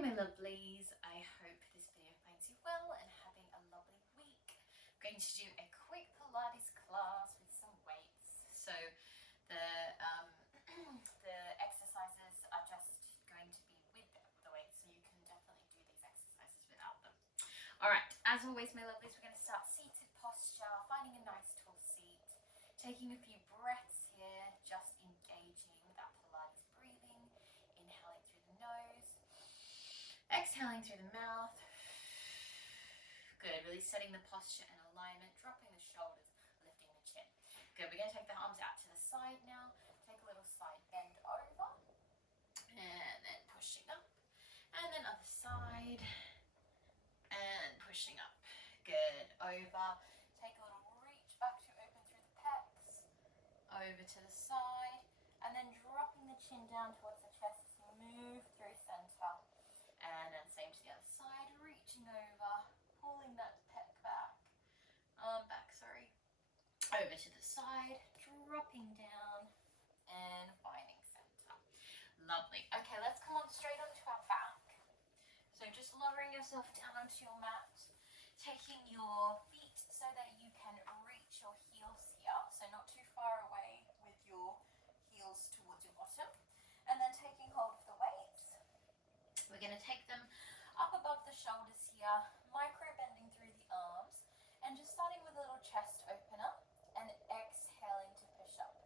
my lovelies, I hope this video finds you well and having a lovely week. I'm going to do a quick Pilates class with some weights. So the the exercises are just going to be with the weights, so you can definitely do these exercises without them. Alright, as always my lovelies, we're going to start seated posture, finding a nice tall seat, taking a few breaths here, just engaging that Pilates breathing, inhaling through the nose, exhaling through the mouth. Good, really setting the posture and alignment, dropping the shoulders, lifting the chin. Good, we're going to take the arms out to the side now. Take a little side bend over, and then pushing up, and then other side, and pushing up. Good, over. Take a little reach back to open through the pecs, over to the side, and then dropping the chin down towards the chest as you move through center. And then same to the other side, reaching over, pulling that pec back, over to the side, dropping down, and finding center. Lovely. Okay, let's come on straight onto our back. So just lowering yourself down onto your mat, taking your feet so that you can reach your heels here, so not too far away with your heels towards your bottom, and then taking hold of the weights. We're going to take them up above the shoulders here, micro bending through the arms, and just starting with a little chest opener and exhaling to push up.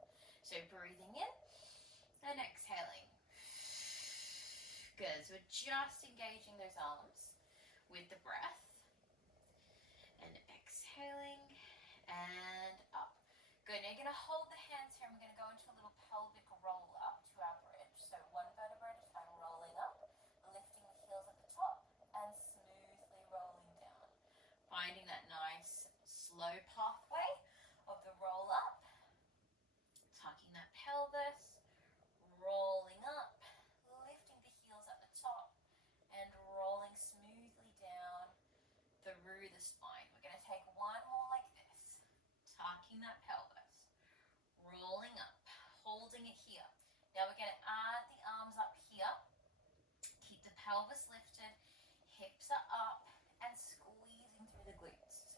So breathing in and exhaling. Good, so we're just engaging those arms with the breath and exhaling and up. Good, now you're going to hold the hands here and we're going to go into a little pelvic roll up to our bridge. So one vertebra at a time, rolling up, lifting the heels at the top and smoothly rolling down. Finding that nice slow pathway of the roll up, tucking that pelvis, rolling up, lifting the heels at the top and rolling smoothly down through the spine. We're going to take one more like this, tucking that pelvis, rolling up, holding it here. Now we're going to add the arms up here, keep the pelvis lifted, hips are up and squeezing through the glutes.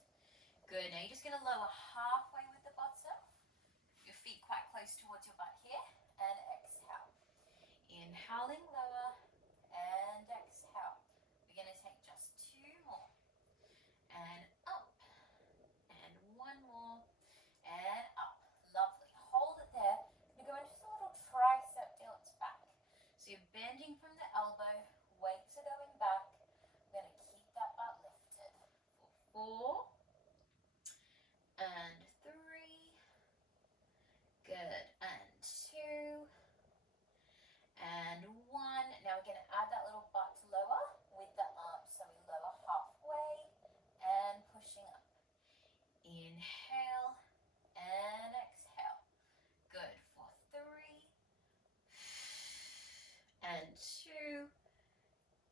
Good, now you're just going to lower halfway with the bottom, your feet quite close towards your butt here, and exhale. Inhaling, lower, and exhale. We're going to take just two more, and up, and one more, and up. Lovely, hold it there. You're going to go into a little tricep delts back. So you're bending from the elbow, weights are going back. We're going to keep that butt lifted for 4, and 3, good, and 2, and 1. Now we're going to add that little butt lower with the arms. So we lower halfway and pushing up. Inhale and exhale. Good, for 3, and 2,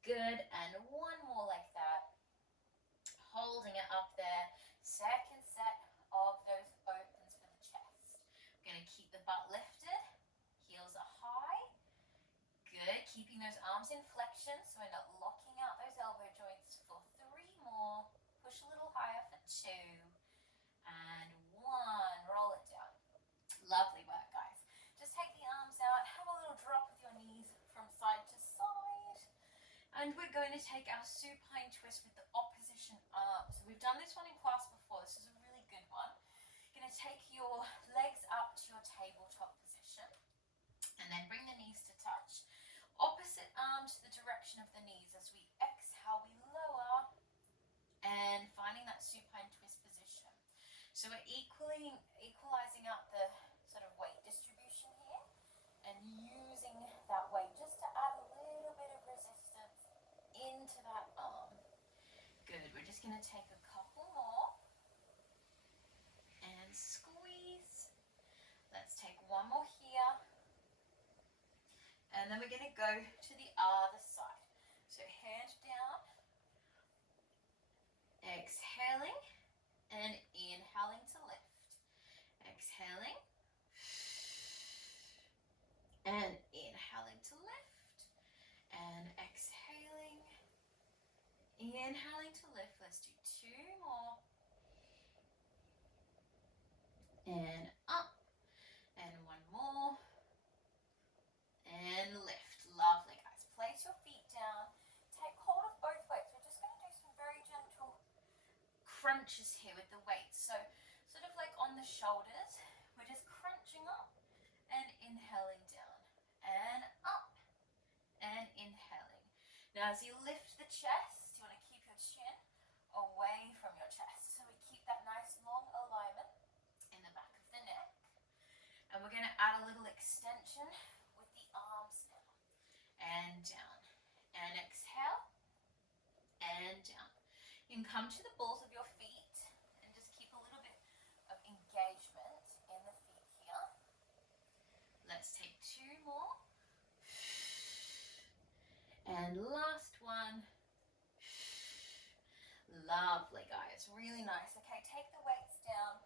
good, and one more like that. Holding it up there. Second set of those opens for the chest. We're going to keep the butt lifted, heels are high. Good, keeping those arms in flexion so we're not locking out those elbow joints for 3 more. Push a little higher for 2, and 1. Roll it down. Lovely work, guys. Just take the arms out, have a little drop with your knees from side to side. And we're going to take our supine twist with the opposition arm. So we've done this one in class before. This is a really good one. You're going to take your legs up to your tabletop position and then bring the knees to touch. Opposite arm to the direction of the knees. As we exhale, we lower and finding that supine twist position. So we're equalizing out the sort of weight distribution here and using that weight just to add a little bit of resistance into that arm. Good, we're just going to take a couple more and squeeze. Let's take one more here. And then we're going to go to the other side. So hand down, exhaling and inhaling to lift. Exhaling and inhaling to lift. And exhaling Inhaling to lift. Let's do 2 more. And up. And 1 more. And lift. Lovely, guys. Place your feet down. Take hold of both legs. We're just going to do some very gentle crunches here with the weights. So sort of like on the shoulders, we're just crunching up and inhaling down. And up. And inhaling. Now as you lift the chest, you want to keep your chin away from your chest. So we keep that nice long alignment in the back of the neck. And we're going to add a little extension with the arms now. And down. And exhale. And down. You can come to the balls of your feet and just keep a little bit of engagement in the feet here. Let's take 2 more. And last one. Lovely, guys. Really nice. Okay, take the weights down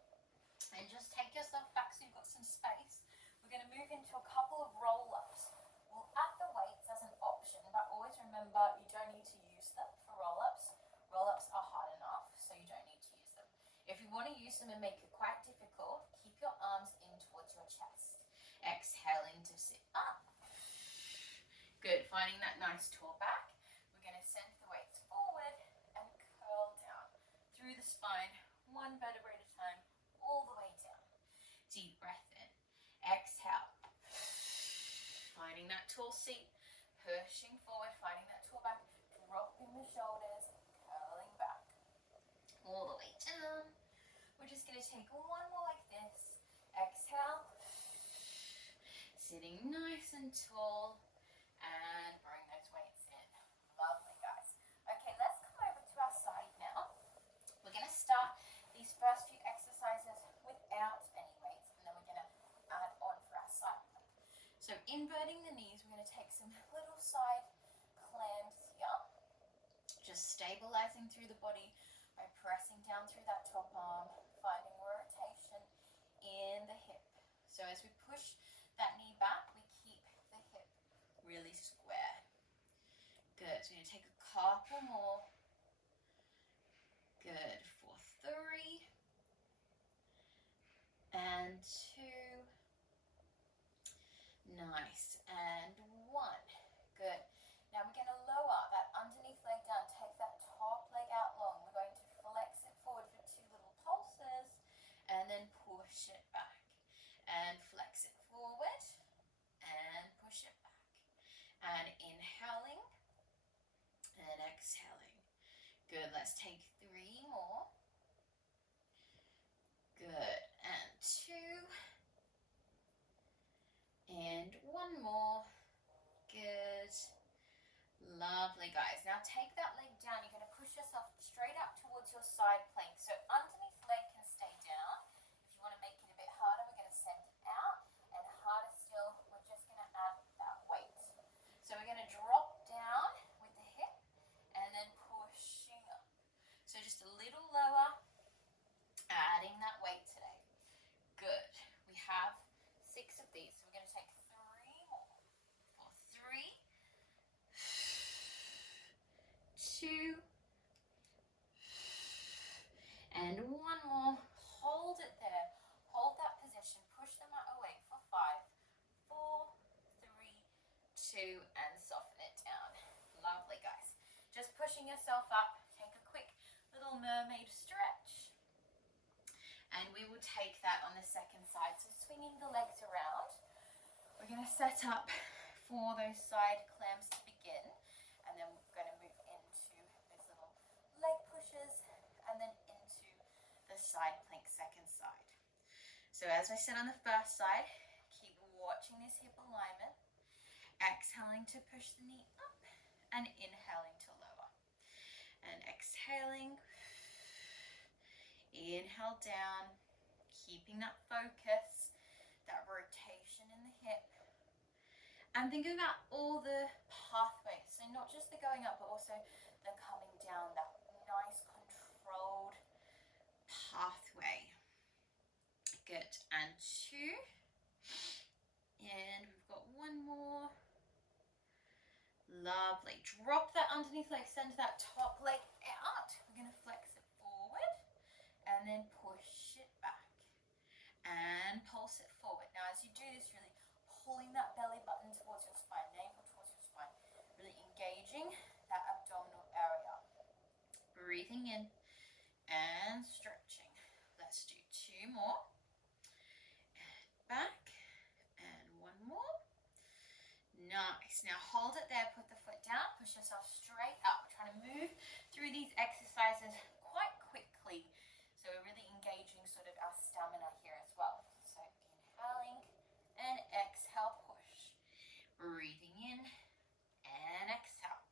and just take yourself back so you've got some space. We're going to move into a couple of roll-ups. We'll add the weights as an option, but always remember you don't need to use them for roll-ups. Roll-ups are hard enough, so you don't need to use them. If you want to use them and make it quite difficult, keep your arms in towards your chest. Exhaling to sit up. Good, finding that nice tall back. We're going to send the weights forward and curl down through the spine, 1 vertebrae at a time, all the way down. Deep breath in. Exhale. Finding that tall seat, pushing forward, finding that tall back, dropping the shoulders, curling back. All the way down. We're just going to take 1 more like this. Exhale. Sitting nice and tall. And bring those weights in. Lovely, guys. Okay, let's come over to our side now. We're going to start these first few exercises without any weights, and then we're going to add on for our side plank. So inverting the knees, we're going to take some little side clams here. Just stabilizing through the body by pressing down through that top arm, finding rotation in the hip. So as we push that knee back, we keep the hip really square. Good. So we're going to take a couple more. Good. For 3 and 2. Nice. And 1. Good. Now we're going to lower that underneath leg down. Take that top leg out long. We're going to flex it forward for 2 little pulses and then push it back. And flex it forward and push it back. And inhaling and exhaling. Good. Let's take 3 more. Good. And 2. And 1 more. Good. Lovely, guys. Now take that leg down. You're going to push yourself straight up towards your side plank. So underneath leg can stay down. If you want to make it a bit harder, we're going to send it out. And harder still, we're just going to add that weight. So we're going to drop down with the hip and then pushing up. So just a little lower, adding that weight today. Good. We have 6 of these. So we're going to take 3 more. For 3, 2, and 1 more. Hold it there. Hold that position. Push the mat away for 5, 4, 3, 2, and soften it down. Lovely, guys. Just pushing yourself up. Take a quick little mermaid stretch. And we will take that on the second side. So swinging the legs around. We're going to set up for those side clams to begin. And then we're going to move into those little leg pushes and then into the side plank second side. So as I said on the first side, keep watching this hip alignment. Exhaling to push the knee up and inhaling to lower. And exhaling. Inhale down, keeping that focus, that rotation in the hip. And think about all the pathways. So not just the going up, but also the coming down, that nice controlled pathway. Good. And 2. And we've got 1 more. Lovely. Drop that underneath leg, send that top leg then push it back and pulse it forward. Now as you do this, really pulling that belly button towards your spine, navel towards your spine, really engaging that abdominal area. Breathing in and stretching. Let's do 2 more. And back, and 1 more. Nice. Now hold it there, put the foot down, push yourself straight up. We're trying to move through these exercises quite quickly, so we're really engaging sort of our stamina here as well. So inhaling and exhale, push. Breathing in and exhale.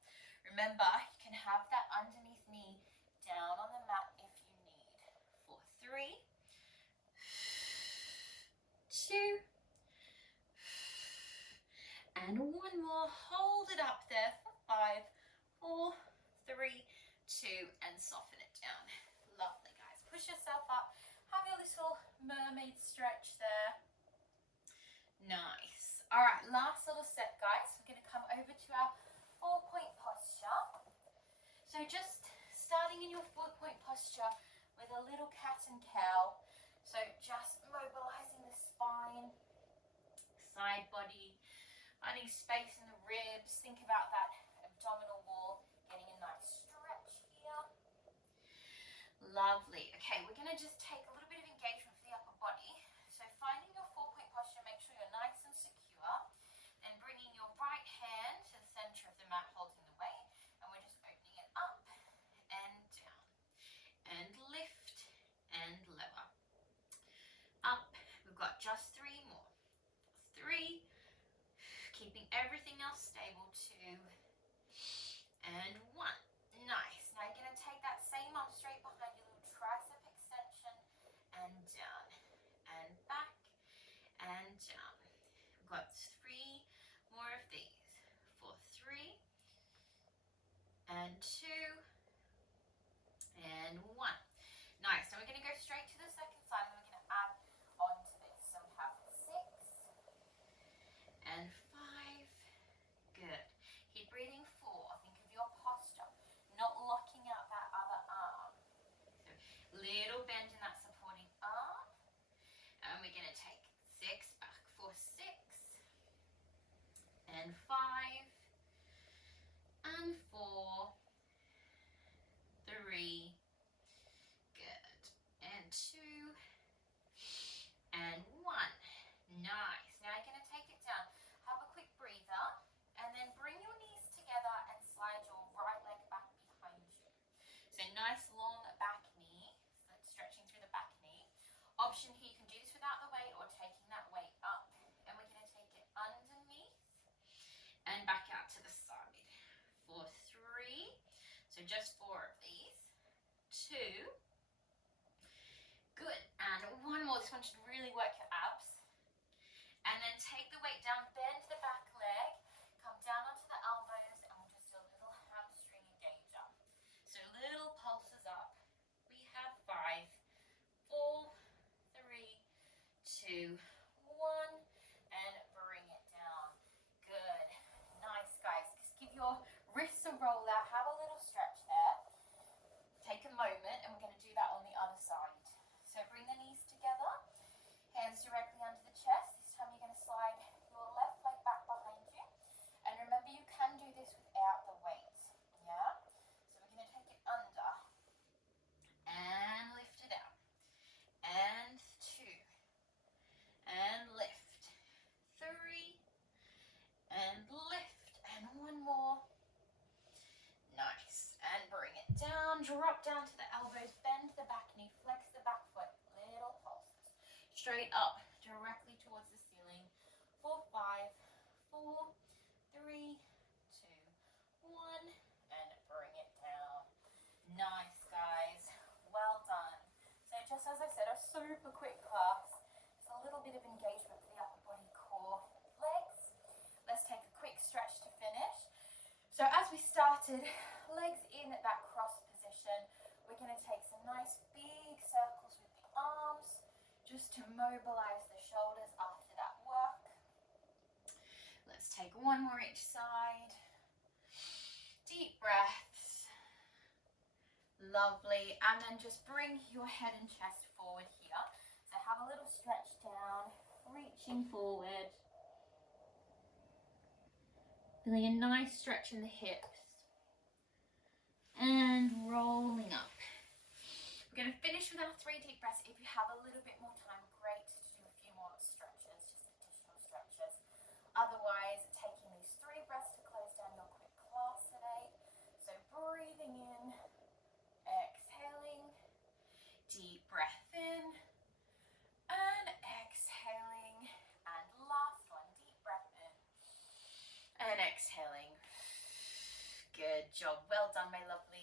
Remember, you can have that underneath knee down on the mat if you need. For 3, 2, and 1 more. Hold it up there for 5, 4, 3, 2, and soften it down. Lovely, guys. Push yourself up. Have your little mermaid stretch there. Nice. All right, last little set, guys. We're going to come over to our 4-point posture. So just starting in your 4-point posture with a little cat and cow. So just mobilizing the spine, side body, finding space in the ribs. Think about that abdominal wall, getting a nice stretch here. Lovely. Okay, we're going to just take a little bit of engagement for the upper body. So finding your 4-point posture, make sure you're nice and secure. And bringing your right hand to the center of the mat, holding the weight. And we're just opening it up and down. And lift and lower. Up. We've got just 3 more. 3. Keeping everything else stable. 2. And 1. Nice. Now you're going to take that same arm straight behind your little tricep extension and down and back and down. We've got 3 more of these. For 3 and 2 and 1. Nice. Now we're going to go straight to the second side and we're going to add on to this. So we have 6 and 5. Good. Keep breathing. 4. Think of your posture, not locking out that other arm. So little bend in that supporting arm. And we're going to take 6 back for 6 and 5 and 4, 3, good, and 2 and 1. Nice. Now you're going to take it down. Have a quick breather and then bring your knees together and slide your right leg back behind you. So nice long back knee, so that's stretching through the back knee. Option here, you can do this without the weight or taking that weight up. And we're going to take it underneath and back out to the side. For 3, so just 4 of these. 2, good, and 1 more. This one should really work your abs. And then take the weight down, bend the back leg, come down onto the elbows, and we'll just do a little hamstring engager. So little pulses up. We have 5, 4, 3, 2, 1, and bring it down. Good. Nice, guys. Just give your wrists a roll out. Have a little stretch there. Take a moment, and we're going to do that on the other side. So bring the knees together, hands directly under the chest. This time you're going to slide your left leg back behind you. And remember, you can do this without the weight. Yeah? So we're going to take it under and lift it out. And 2. And lift. 3. And lift. And 1 more. Nice. And bring it down. Drop down to the elbows. Bend the back knee. Flex the back foot. Little pulses. Straight up. Directly towards the ceiling. For 5, 4, 3, 2, 1. And bring it down. Nice, guys. Well done. So just as I said, a super quick class. It's a little bit of engagement for the upper body, core, legs. Let's take a quick stretch to finish. So as we started, legs in at that cross position, we're going to take some nice big circles with the arms, just to mobilize the shoulders after that work. Let's take 1 more each side. Deep breaths. Lovely. And then just bring your head and chest forward here. So have a little stretch down, reaching forward. Feeling a nice stretch in the hips. And rolling up. We're going to finish with our 3 deep breaths. If you have a little bit more time, great to do a few more stretches, just additional stretches. Otherwise, taking these 3 breaths to close down your quick class today. So breathing in, exhaling, deep breath in, and exhaling. And last one, deep breath in, and exhaling. Good job. Well done, my lovely.